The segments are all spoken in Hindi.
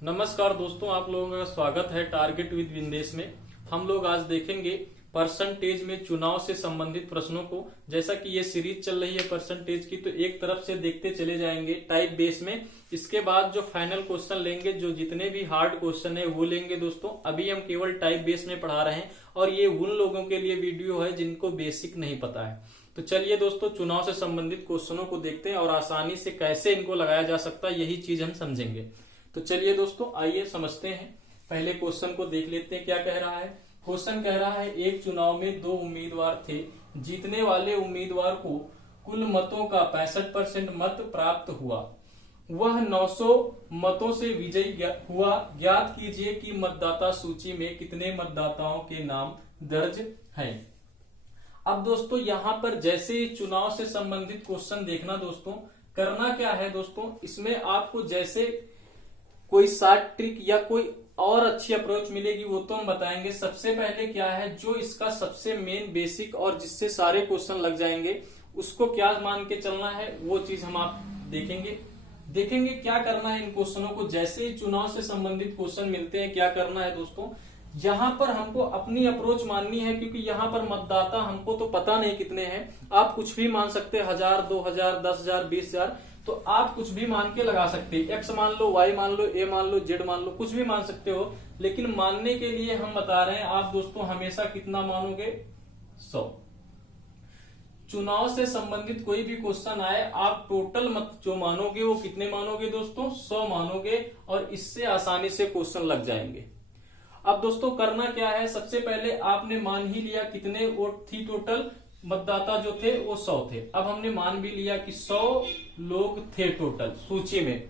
नमस्कार दोस्तों, आप लोगों का स्वागत है टारगेट विद विंदेश में। हम लोग आज देखेंगे परसेंटेज में चुनाव से संबंधित प्रश्नों को। जैसा कि ये सीरीज चल रही है परसेंटेज की, तो एक तरफ से देखते चले जाएंगे टाइप बेस में। इसके बाद जो फाइनल क्वेश्चन लेंगे, जो जितने भी हार्ड क्वेश्चन है वो लेंगे दोस्तों। अभी हम केवल टाइप बेस में पढ़ा रहे हैं और ये उन लोगों के लिए वीडियो है जिनको बेसिक नहीं पता है। तो चलिए दोस्तों, चुनाव से संबंधित क्वेश्चनों को देखते हैं और आसानी से कैसे इनको लगाया जा सकता है, यही चीज हम समझेंगे। तो चलिए दोस्तों, आइए समझते हैं। पहले क्वेश्चन को देख लेते हैं क्या कह रहा है। क्वेश्चन कह रहा है, एक चुनाव में 2 उम्मीदवार थे। जीतने वाले उम्मीदवार को कुल मतों का 65% मत प्राप्त हुआ। वह 900 मतों से विजयी हुआ। ज्ञात कीजिए कि मतदाता सूची में कितने मतदाताओं के नाम दर्ज हैं। अब दोस्तों, यहां पर जैसे चुनाव से संबंधित क्वेश्चन देखना दोस्तों, करना क्या है दोस्तों, इसमें आपको जैसे कोई शॉर्ट ट्रिक या कोई और अच्छी अप्रोच मिलेगी वो तो हम बताएंगे। सबसे पहले क्या है, जो इसका सबसे मेन बेसिक और जिससे सारे क्वेश्चन लग जाएंगे, उसको क्या मान के चलना है वो चीज हम आप देखेंगे क्या करना है इन क्वेश्चनों को। जैसे ही चुनाव से संबंधित क्वेश्चन मिलते हैं, क्या करना है दोस्तों, यहाँ पर हमको अपनी अप्रोच माननी है, क्योंकि यहाँ पर मतदाता हमको तो पता नहीं कितने हैं। आप कुछ भी मान सकते हैं, 1000, 2000, 10,000, 20,000, तो आप कुछ भी मान के लगा सकते हैं। एक्स मान लो, वाई मान लो, ए मान लो, जेड मान लो, कुछ भी मान सकते हो। लेकिन मानने के लिए हम बता रहे हैं, आप दोस्तों हमेशा कितना मानोगे, 100। चुनाव से संबंधित कोई भी क्वेश्चन आए, आप टोटल मत जो मानोगे वो कितने मानोगे दोस्तों, 100 मानोगे, और इससे आसानी से क्वेश्चन लग जाएंगे। अब दोस्तों करना क्या है, सबसे पहले आपने मान ही लिया कितने वोट थी टोटल, मतदाता जो थे वो 100 थे। अब हमने मान भी लिया कि 100 लोग थे टोटल सूची में।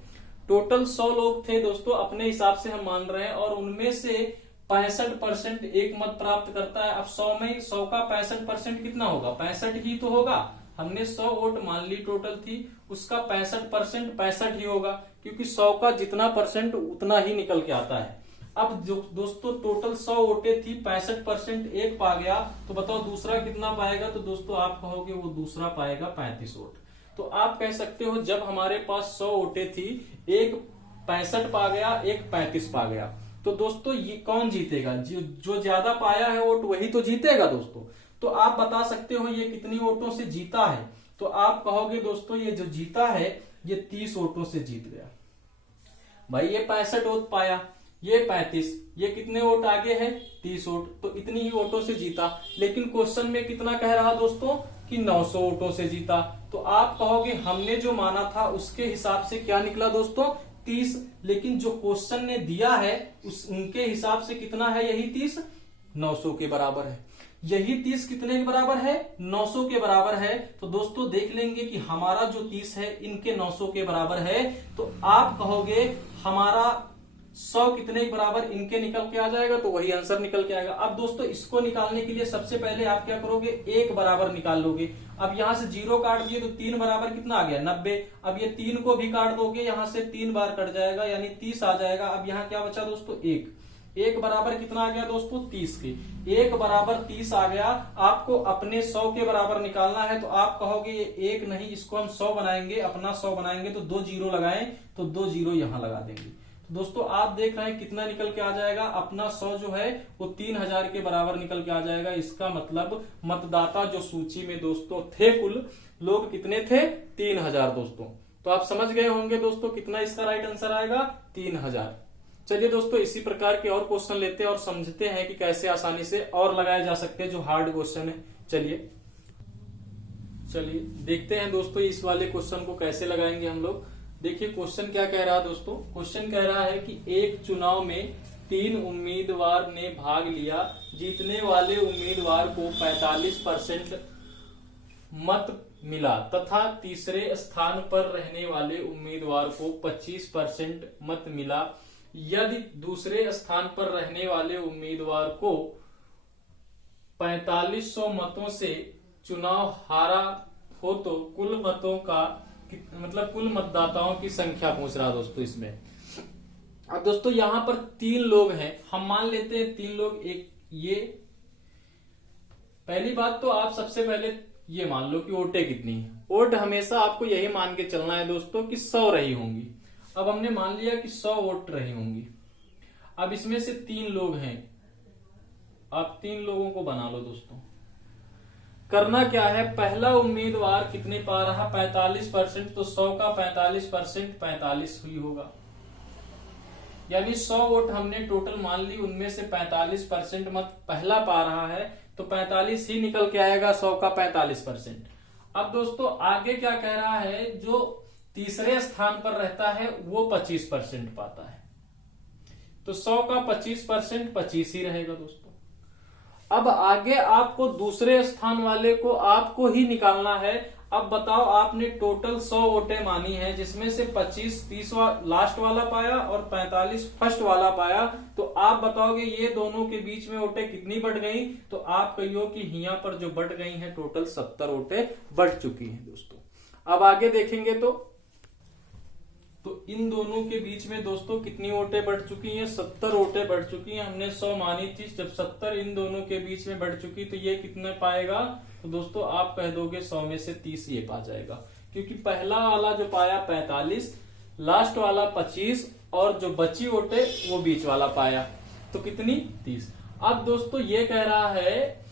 टोटल 100 लोग थे दोस्तों, अपने हिसाब से हम मान रहे हैं, और उनमें से 65% एक मत प्राप्त करता है। अब 100 में 100 का 65% कितना होगा, 65 ही तो होगा। हमने 100 वोट मान ली टोटल थी, उसका 65% 65 ही होगा, क्योंकि 100 का जितना परसेंट उतना ही निकल के आता है। अब जो दोस्तों टोटल 100 वोटें थी, 65% एक पा गया, तो बताओ दूसरा कितना पाएगा। तो दोस्तों आप कहोगे वो दूसरा पाएगा 35 वोट। तो आप कह सकते हो, जब हमारे पास 100 वोटें थी, एक 65 पा गया, एक 35 पा गया, तो दोस्तों ये कौन जीतेगा, जो ज्यादा पाया है वोट वही तो जीतेगा दोस्तों। तो आप बता सकते हो ये कितनी वोटों से जीता है। तो आप कहोगे दोस्तों ये जो जीता है ये 30 वोटों से जीत गया। भाई ये 65 वोट पाया, ये 35, ये कितने वोट आगे है, 30 वोट, तो इतनी ही वोटों से जीता। लेकिन क्वेश्चन में कितना कह रहा दोस्तों कि 900 वोटों से जीता। तो आप कहोगे हमने जो माना था उसके हिसाब से क्या निकला दोस्तों, 30। लेकिन जो क्वेश्चन ने दिया है उनके हिसाब से कितना है, यही 30 900 के बराबर है। यही 30 कितने के बराबर है, 900 के बराबर है। तो दोस्तों देख लेंगे कि हमारा जो 30 है इनके 900 के बराबर है। तो आप कहोगे हमारा 100 कितने के बराबर, इनके निकल के आ जाएगा, तो वही आंसर निकल के आएगा। अब दोस्तों इसको निकालने के लिए सबसे पहले आप क्या करोगे, एक बराबर निकाल लोगे। अब यहां से 0 काट दिए तो 3 बराबर कितना आ गया, 90। अब ये 3 को भी काट दोगे, यहां से 3 बार कट जाएगा, यानी 30 आ जाएगा। अब यहाँ क्या बचा दोस्तों, एक बराबर कितना आ गया दोस्तों, 30 के। एक बराबर 30 आ गया। आपको अपने 100 के बराबर निकालना है, तो आप कहोगे ये एक नहीं, इसको हम 100 बनाएंगे, अपना 100 बनाएंगे, तो 2 जीरो लगाएं, तो 2 जीरो यहां लगा देंगे। दोस्तों आप देख रहे हैं कितना निकल के आ जाएगा, अपना 100 जो है वो 3000 के बराबर निकल के आ जाएगा। इसका मतलब मतदाता जो सूची में दोस्तों थे, कुल लोग कितने थे, 3000 दोस्तों। तो आप समझ गए होंगे दोस्तों कितना इसका राइट आंसर आएगा, 3000। चलिए दोस्तों, इसी प्रकार के और क्वेश्चन लेते हैं और समझते हैं कि कैसे आसानी से और लगाए जा सकते हैं जो हार्ड क्वेश्चन है। चलिए देखते हैं दोस्तों इस वाले क्वेश्चन को कैसे लगाएंगे हम लोग। देखिए क्वेश्चन क्या कह रहा है दोस्तों, क्वेश्चन कह रहा है कि एक चुनाव में 3 उम्मीदवार ने भाग लिया। जीतने वाले उम्मीदवार को 45% मत मिला तथा तीसरे स्थान पर रहने वाले उम्मीदवार को 25% मत मिला। यदि दूसरे स्थान पर रहने वाले उम्मीदवार को 4500 मतों से चुनाव हारा हो तो कुल मतों का मतलब कुल मतदाताओं की संख्या पूछ रहा दोस्तों इसमें। अब दोस्तों यहां पर 3 लोग हैं, हम मान लेते हैं 3 लोग। एक ये पहली बात, तो आप सबसे पहले ये मान लो कि वोटें कितनी है। वोट हमेशा आपको यही मान के चलना है दोस्तों कि 100 रही होंगी। अब हमने मान लिया कि 100 वोट रही होंगी। अब इसमें से 3 लोग हैं, आप 3 लोगों को बना लो दोस्तों। करना क्या है, पहला उम्मीदवार कितने पा रहा, 45%, तो 100 का 45% 45 हुई होगा, यानी 100 वोट हमने टोटल मान ली, उनमें से 45% मत पहला पा रहा है, तो 45 ही निकल के आएगा 100 का 45%। अब दोस्तों आगे क्या कह रहा है, जो तीसरे स्थान पर रहता है वो 25% पाता है, तो 100 का 25% 25 ही रहेगा दोस्तों। अब आगे आपको दूसरे स्थान वाले को आपको ही निकालना है। अब बताओ, आपने टोटल 100 वोटें मानी है, जिसमें से 25 30 लास्ट वाला पाया और 45 फर्स्ट वाला पाया, तो आप बताओगे ये दोनों के बीच में वोटें कितनी बढ़ गई, तो आप कहियो कि यहाँ पर जो बढ़ गई हैं टोटल 70 वोटें बढ़ चुकी हैं दोस्तों। अब आगे देखेंगे तो इन दोनों के बीच में दोस्तों कितनी वोटें बढ़ चुकी हैं, 70 वोटें बढ़ चुकी हैं। हमने 100 मानी थी, जब 70 इन दोनों के बीच में बढ़ चुकी तो ये कितने पाएगा, तो दोस्तों आप कह दोगे 100 में से 30 ये पा जाएगा, क्योंकि पहला वाला जो पाया 45, लास्ट वाला 25 और जो बची वोटें वो बीच वाला पाया, तो कितनी 30। अब दोस्तों ये कह रहा है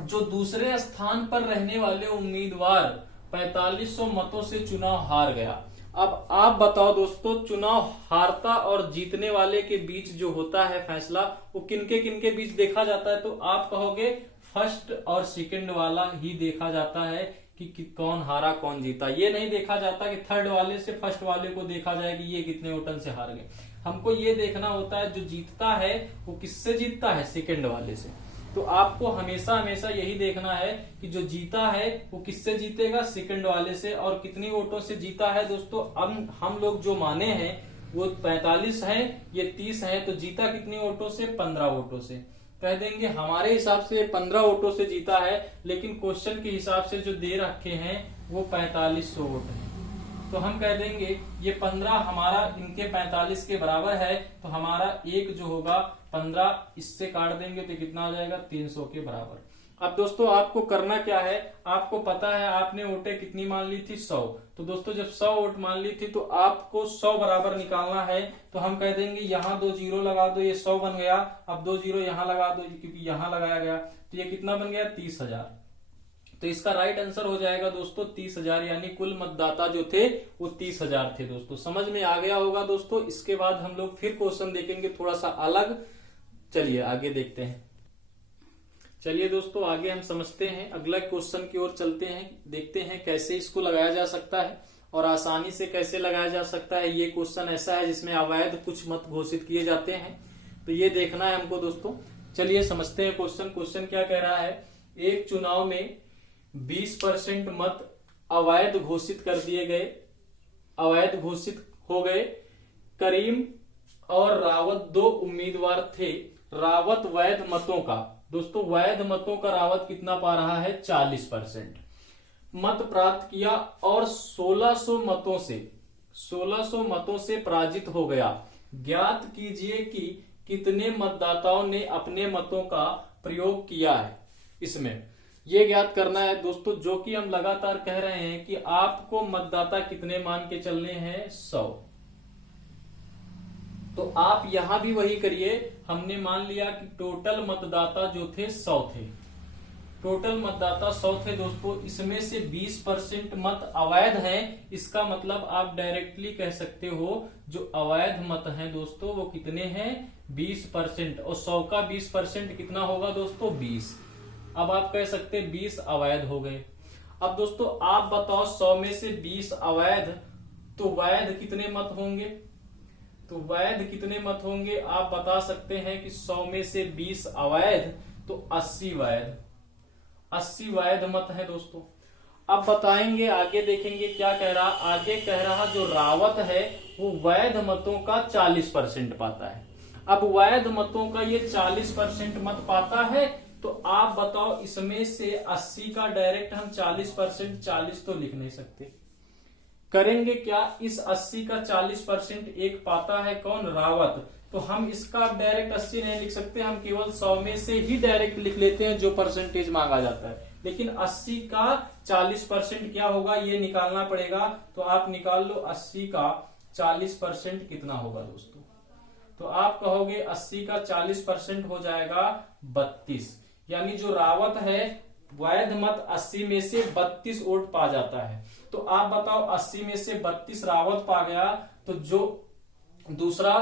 जो दूसरे स्थान पर रहने वाले उम्मीदवार 4500 मतों से चुनाव हार गया। अब आप बताओ दोस्तों, चुनाव हारता और जीतने वाले के बीच जो होता है फैसला, वो किनके बीच देखा जाता है, तो आप कहोगे फर्स्ट और सेकंड वाला ही देखा जाता है कि कौन हारा कौन जीता। ये नहीं देखा जाता कि थर्ड वाले से फर्स्ट वाले को देखा जाए कि ये कितने वोटन से हार गए। हमको ये देखना होता है जो जीतता है वो किससे जीतता है, सेकंड वाले से। तो आपको हमेशा हमेशा यही देखना है कि जो जीता है वो किससे जीतेगा, सेकंड वाले से। और कितनी वोटों से जीता है दोस्तों, अब हम लोग जो माने हैं वो 45 है, ये 30 है, तो जीता कितनी वोटों से, 15 वोटों से। कह देंगे हमारे हिसाब से 15 वोटों से जीता है, लेकिन क्वेश्चन के हिसाब से जो दे रखे हैं वो 4500 वोट है, तो हम कह देंगे ये 15 हमारा इनके 45 के बराबर है, तो हमारा एक जो होगा 15 इससे काट देंगे तो कितना आ जाएगा, 300 के बराबर। अब दोस्तों आपको करना क्या है, आपको पता है आपने वोटें कितनी मान ली थी, 100। तो दोस्तों जब 100 वोट मान ली थी तो आपको 100 बराबर निकालना है, तो हम कह देंगे यहाँ 2 जीरो लगा दो, ये 100 बन गया। अब 2 जीरो यहाँ लगा दो, क्योंकि यहाँ लगाया गया, तो ये कितना बन गया, 30,000। तो इसका राइट आंसर हो जाएगा दोस्तों 30,000, यानी कुल मतदाता जो थे वो 30,000 थे दोस्तों। समझ में आ गया होगा दोस्तों। इसके बाद हम लोग फिर क्वेश्चन देखेंगे थोड़ा सा अलग। चलिए आगे देखते हैं। चलिए दोस्तों आगे हम समझते हैं, अगला क्वेश्चन की ओर चलते हैं, देखते हैं कैसे इसको लगाया जा सकता है और आसानी से कैसे लगाया जा सकता है। ये क्वेश्चन ऐसा है जिसमें अवैध कुछ मत घोषित किए जाते हैं, तो ये देखना है हमको दोस्तों। चलिए समझते हैं क्वेश्चन। क्वेश्चन क्या कह रहा है, एक चुनाव में 20% मत अवैध घोषित कर दिए गए, अवैध घोषित हो गए। करीम और रावत 2 उम्मीदवार थे। रावत वैध मतों का, दोस्तों वैध मतों का रावत कितना पा रहा है, 40% मत प्राप्त किया और 1600 मतों से पराजित हो गया। ज्ञात कीजिए कि कितने मतदाताओं ने अपने मतों का प्रयोग किया है। इसमें ये ज्ञात करना है दोस्तों, जो कि हम लगातार कह रहे हैं कि आपको मतदाता कितने मान के चलने हैं, 100। तो आप यहां भी वही करिए। हमने मान लिया कि टोटल मतदाता जो थे 100 थे, टोटल मतदाता 100 थे दोस्तों। इसमें से 20% मत अवैध हैं। इसका मतलब आप डायरेक्टली कह सकते हो जो अवैध मत हैं दोस्तों वो कितने हैं, 20%। और 100 का 20% कितना होगा दोस्तों, 20। अब आप कह सकते हैं 20 अवैध हो गए। अब दोस्तों आप बताओ 100 में से 20 अवैध, तो वैध कितने मत होंगे, तो वैध कितने मत होंगे आप बता सकते हैं कि 100 में से 20 अवैध तो 80 वैध, 80 वैध मत है दोस्तों। अब बताएंगे, आगे देखेंगे क्या कह रहा। आगे कह रहा जो रावत है वो वैध मतों का 40% पाता है। अब वैध मतों का ये 40% मत पाता है, तो आप बताओ इसमें से 80 का डायरेक्ट हम 40%, 40 तो लिख नहीं सकते। करेंगे क्या, इस 80 का 40% एक पाता है कौन, रावत। तो हम इसका डायरेक्ट 80 नहीं लिख सकते, हम केवल 100 में से ही डायरेक्ट लिख लेते हैं जो परसेंटेज मांगा जाता है। लेकिन 80 का 40% क्या होगा ये निकालना पड़ेगा। तो आप निकाल लो 80 का 40% कितना होगा दोस्तों? तो आप कहोगे 80 का 40% हो जाएगा 32, यानी जो रावत है वैध मत 80 में से 32 वोट पा जाता है। तो आप बताओ 80 में से 32 रावत पा गया, तो जो दूसरा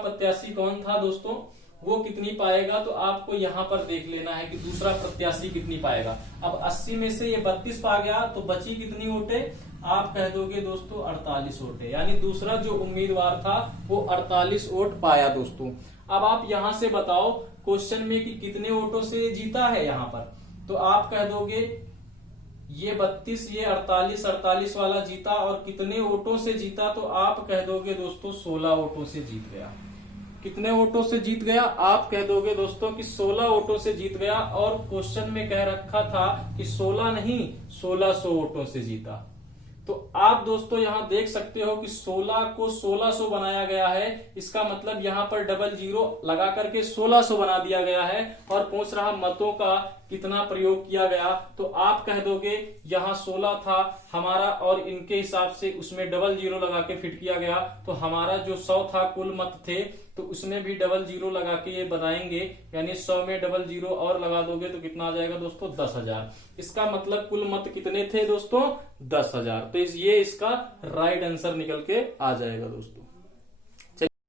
प्रत्याशी कौन था दोस्तों, वो कितनी पाएगा? तो आपको यहां पर देख लेना है कि दूसरा प्रत्याशी कितनी पाएगा। अब 80 में से ये 32 पा गया, तो बची कितनी वोटें? आप कह दोगे दोस्तों 48 वोटें, यानी दूसरा जो उम्मीदवार था वो 48 वोट पाया दोस्तों। अब आप यहां से बताओ क्वेश्चन में कि कितने वोटों से जीता है यहां पर, तो आप कह दोगे ये 32, ये 48 वाला जीता, और कितने वोटों से जीता? तो आप कह दोगे दोस्तों 16 वोटों से जीत गया। कितने वोटों से जीत गया? आप कह दोगे दोस्तों कि 16 वोटों से जीत गया, और क्वेश्चन में कह रखा था कि 16 नहीं 1600 वोटों से जीता। तो आप दोस्तों यहां देख सकते हो कि 16 को 1600 बनाया गया है, इसका मतलब यहां पर डबल जीरो लगा करके 1600 बना दिया गया है, और पूछ रहा मतों का कितना प्रयोग किया गया। तो आप कह दोगे यहाँ 16 था हमारा, और इनके हिसाब से उसमें डबल जीरो लगा के फिट किया गया, तो हमारा जो 100 था कुल मत थे, तो उसमें भी डबल जीरो लगा के ये बनाएंगे, यानी 100 में डबल जीरो और लगा दोगे तो कितना आ जाएगा दोस्तों? 10,000। इसका मतलब कुल मत कितने थे दोस्तों? 10,000। तो ये इसका राइट आंसर निकल के आ जाएगा दोस्तों।